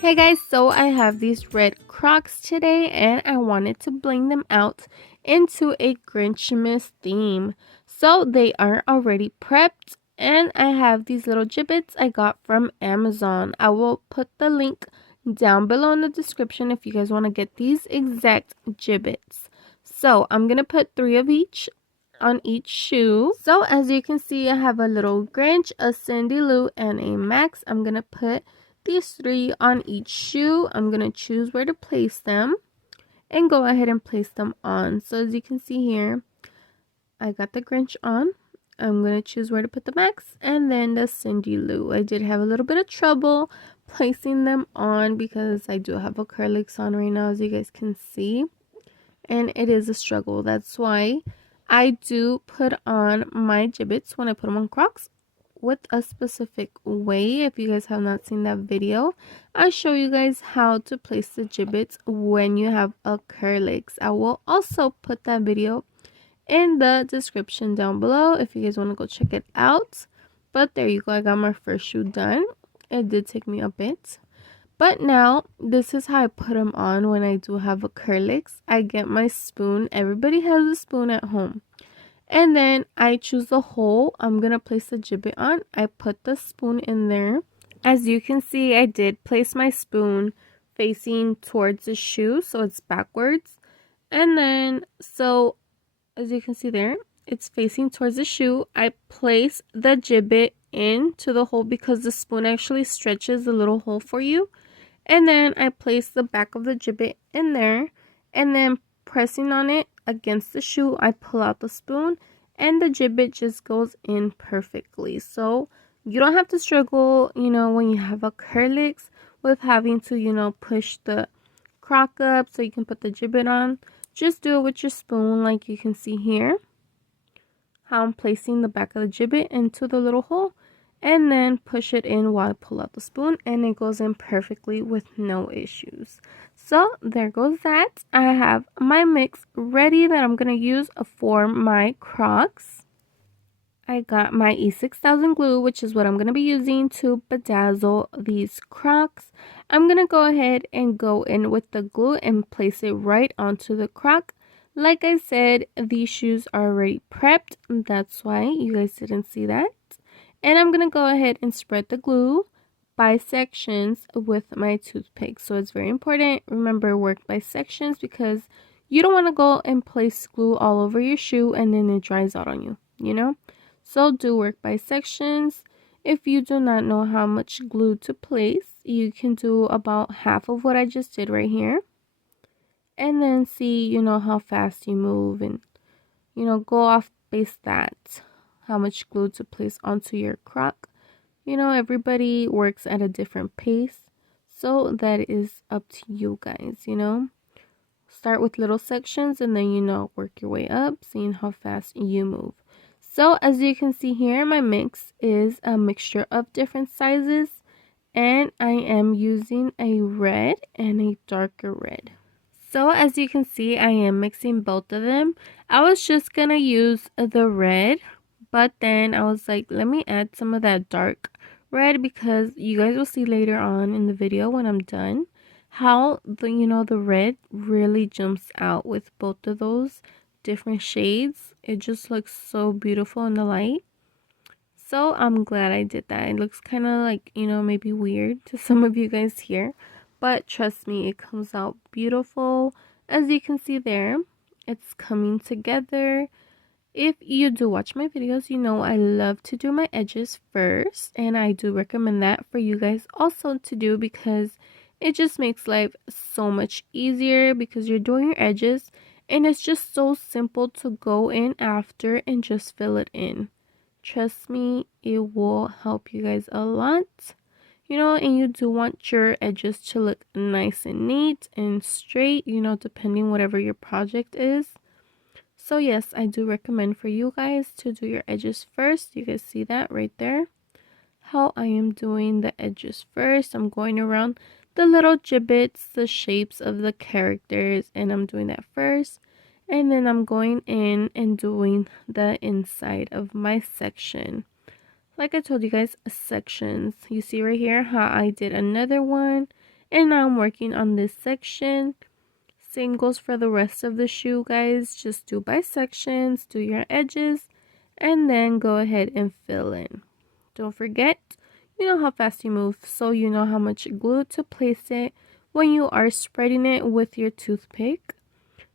Hey guys, so I have these red Crocs today and I wanted to bling them out into a Grinchmas theme. So they are already prepped and I have these little jibbitz I got from Amazon. I will put the link down below in the description if you guys want to get these exact jibbitz. So I'm going to put 3 of each on each shoe. So as you can see, I have a little Grinch, a Cindy Lou, and a Max. I'm going to put these 3 on each shoe. I'm going to choose where to place them and go ahead and place them on. So as you can see here, I got the Grinch on. I'm going to choose where to put the Max and then the Cindy Lou. I did have a little bit of trouble placing them on because I do have acrylics on right now, as you guys can see. And it is a struggle. That's why I do put on my jibbitz when I put them on Crocs with a specific way. If you guys have not seen that video, I show you guys how to place the jibbitz when you have acrylics. I will also put that video in the description down below if you guys want to go check it out. But there you go, I got my first shoe done. It did take me a bit. But now, this is how I put them on when I do have acrylics. I get my spoon. Everybody has a spoon at home. And then I choose the hole I'm going to place the gibbet on. I put the spoon in there. As you can see, I did place my spoon facing towards the shoe, so it's backwards. And then, so as you can see there, it's facing towards the shoe. I place the gibbet into the hole because the spoon actually stretches the little hole for you. And then I place the back of the gibbet in there, and then pressing on it against the shoe, I pull out the spoon and the gibbet just goes in perfectly. So you don't have to struggle, when you have acrylics with having to, push the crock up so you can put the gibbet on. Just do it with your spoon like you can see here. How I'm placing the back of the gibbet into the little hole. And then push it in while I pull out the spoon, and it goes in perfectly with no issues. So there goes that. I have my mix ready that I'm going to use for my Crocs. I got my E6000 glue, which is what I'm going to be using to bedazzle these Crocs. I'm going to go ahead and go in with the glue and place it right onto the Croc. Like I said, these shoes are already prepped. That's why you guys didn't see that. And I'm going to go ahead and spread the glue by sections with my toothpick. So it's very important. Remember, work by sections because you don't want to go and place glue all over your shoe and then it dries out on you, So do work by sections. If you do not know how much glue to place, you can do about half of what I just did right here. And then see, how fast you move and, go off base that. How much glue to place onto your Croc. Everybody works at a different pace, so that is up to you guys. Start with little sections and then work your way up, seeing how fast you move. So as you can see here, my mix is a mixture of different sizes, and I am using a red and a darker red. So as you can see, I am mixing both of them. I was just gonna use the red, but then I was like, let me add some of that dark red because you guys will see later on in the video when I'm done how the red really jumps out with both of those different shades. It just looks so beautiful in the light. So I'm glad I did that. It looks kind of like, maybe weird to some of you guys here, but trust me, it comes out beautiful. As you can see there, it's coming together. If you do watch my videos, I love to do my edges first, and I do recommend that for you guys also to do because it just makes life so much easier because you're doing your edges and it's just so simple to go in after and just fill it in. Trust me, it will help you guys a lot. And you do want your edges to look nice and neat and straight, depending whatever your project is. So yes, I do recommend for you guys to do your edges first. You guys see that right there? How I am doing the edges first. I'm going around the little gibbets, the shapes of the characters, and I'm doing that first. And then I'm going in and doing the inside of my section. Like I told you guys, sections. You see right here how I did another one. And now I'm working on this section. Same goes for the rest of the shoe, guys. Just do by sections, do your edges, and then go ahead and fill in. Don't forget, you know how fast you move, so you know how much glue to place it when you are spreading it with your toothpick.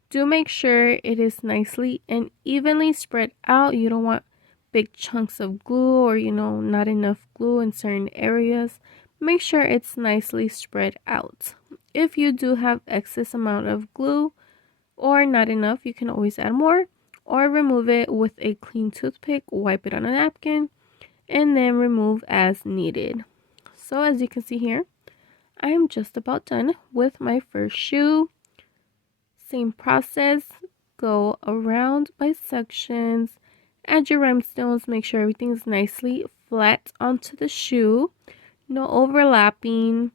Do make sure it is nicely and evenly spread out. You don't want big chunks of glue or, not enough glue in certain areas. Make sure it's nicely spread out. If you do have excess amount of glue or not enough, you can always add more or remove it with a clean toothpick. Wipe it on a napkin and then remove as needed. So as you can see here, I am just about done with my first shoe. Same process, go around by sections, add your rhinestones, make sure everything's nicely flat onto the shoe, no overlapping.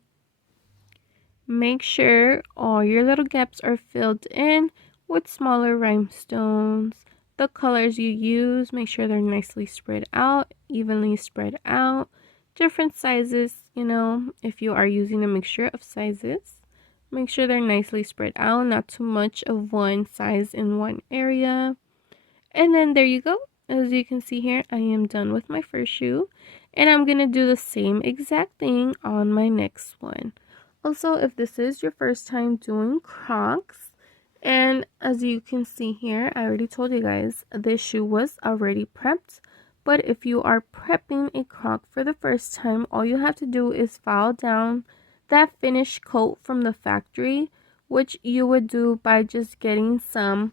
Make sure all your little gaps are filled in with smaller rhinestones. The colors you use, make sure they're nicely spread out, evenly spread out. Different sizes, if you are using a mixture of sizes. Make sure they're nicely spread out, not too much of one size in one area. And then there you go. As you can see here, I am done with my first shoe. And I'm going to do the same exact thing on my next one. Also, if this is your first time doing Crocs, and as you can see here, I already told you guys, this shoe was already prepped. But if you are prepping a Croc for the first time, all you have to do is file down that finished coat from the factory, which you would do by just getting some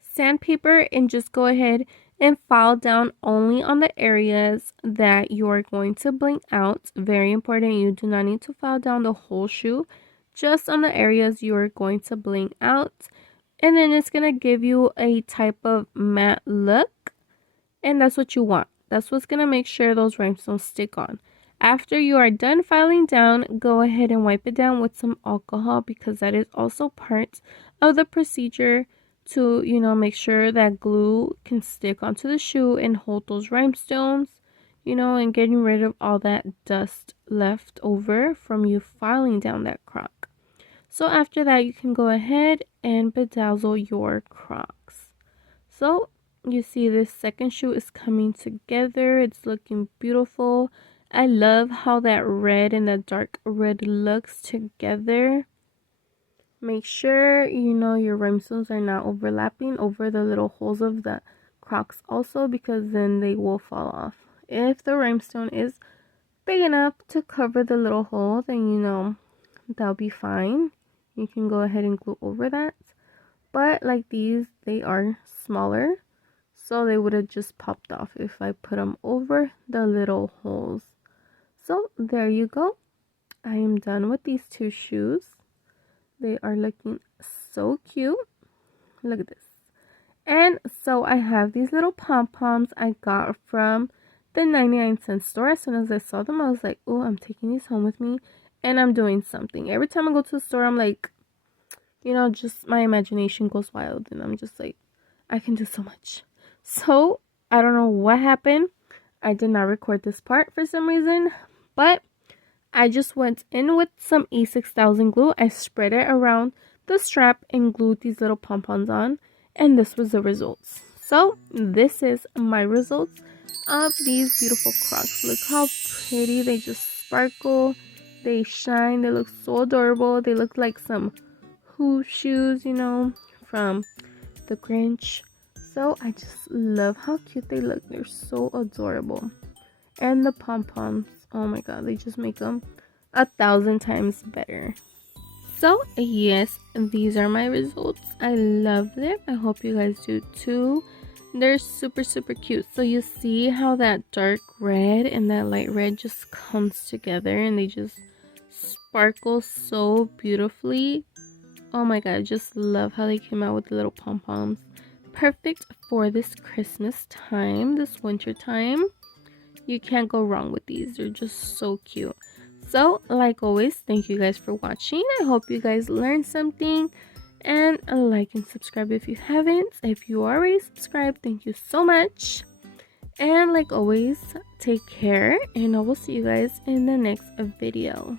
sandpaper and just go ahead and file down only on the areas that you are going to bling out. Very important, you do not need to file down the whole shoe, just on the areas you are going to bling out. And then it's going to give you a type of matte look, and that's what you want. That's what's going to make sure those rhinestones stick on. After you are done filing down, go ahead and wipe it down with some alcohol, because that is also part of the procedure to, make sure that glue can stick onto the shoe and hold those rhinestones, and getting rid of all that dust left over from you filing down that Croc. So after that, you can go ahead and bedazzle your Crocs. So you see this second shoe is coming together. It's looking beautiful. I love how that red and that dark red looks together. Make sure, your rhinestones are not overlapping over the little holes of the Crocs also, because then they will fall off. If the rhinestone is big enough to cover the little hole, then that'll be fine. You can go ahead and glue over that. But like these, they are smaller, so they would have just popped off if I put them over the little holes. So there you go. I am done with these two shoes. They are looking so cute. Look at this. And so I have these little pom-poms I got from the 99-cent store. As soon as I saw them, I was like, oh, I'm taking these home with me and I'm doing something. Every time I go to the store, I'm like, just my imagination goes wild and I'm just like, I can do so much. So I don't know what happened. I did not record this part for some reason, but I just went in with some E6000 glue. I spread it around the strap and glued these little pom-poms on, and this was the results. So this is my results of these beautiful Crocs. Look how pretty they just sparkle, they shine, they look so adorable. They look like some Who shoes, from the Grinch. So I just love how cute they look. They're so adorable. And the pom-poms, oh my god, they just make them 1,000 times better. So yes, these are my results. I love them. I hope you guys do too. They're super cute. So you see how that dark red and that light red just comes together and they just sparkle so beautifully. Oh my god, I just love how they came out with the little pom-poms. Perfect for this Christmas time, this winter time. You can't go wrong with these. They're just so cute. So, like always, thank you guys for watching. I hope you guys learned something. And like and subscribe if you haven't. If you already subscribed, thank you so much. And like always, take care. And I will see you guys in the next video.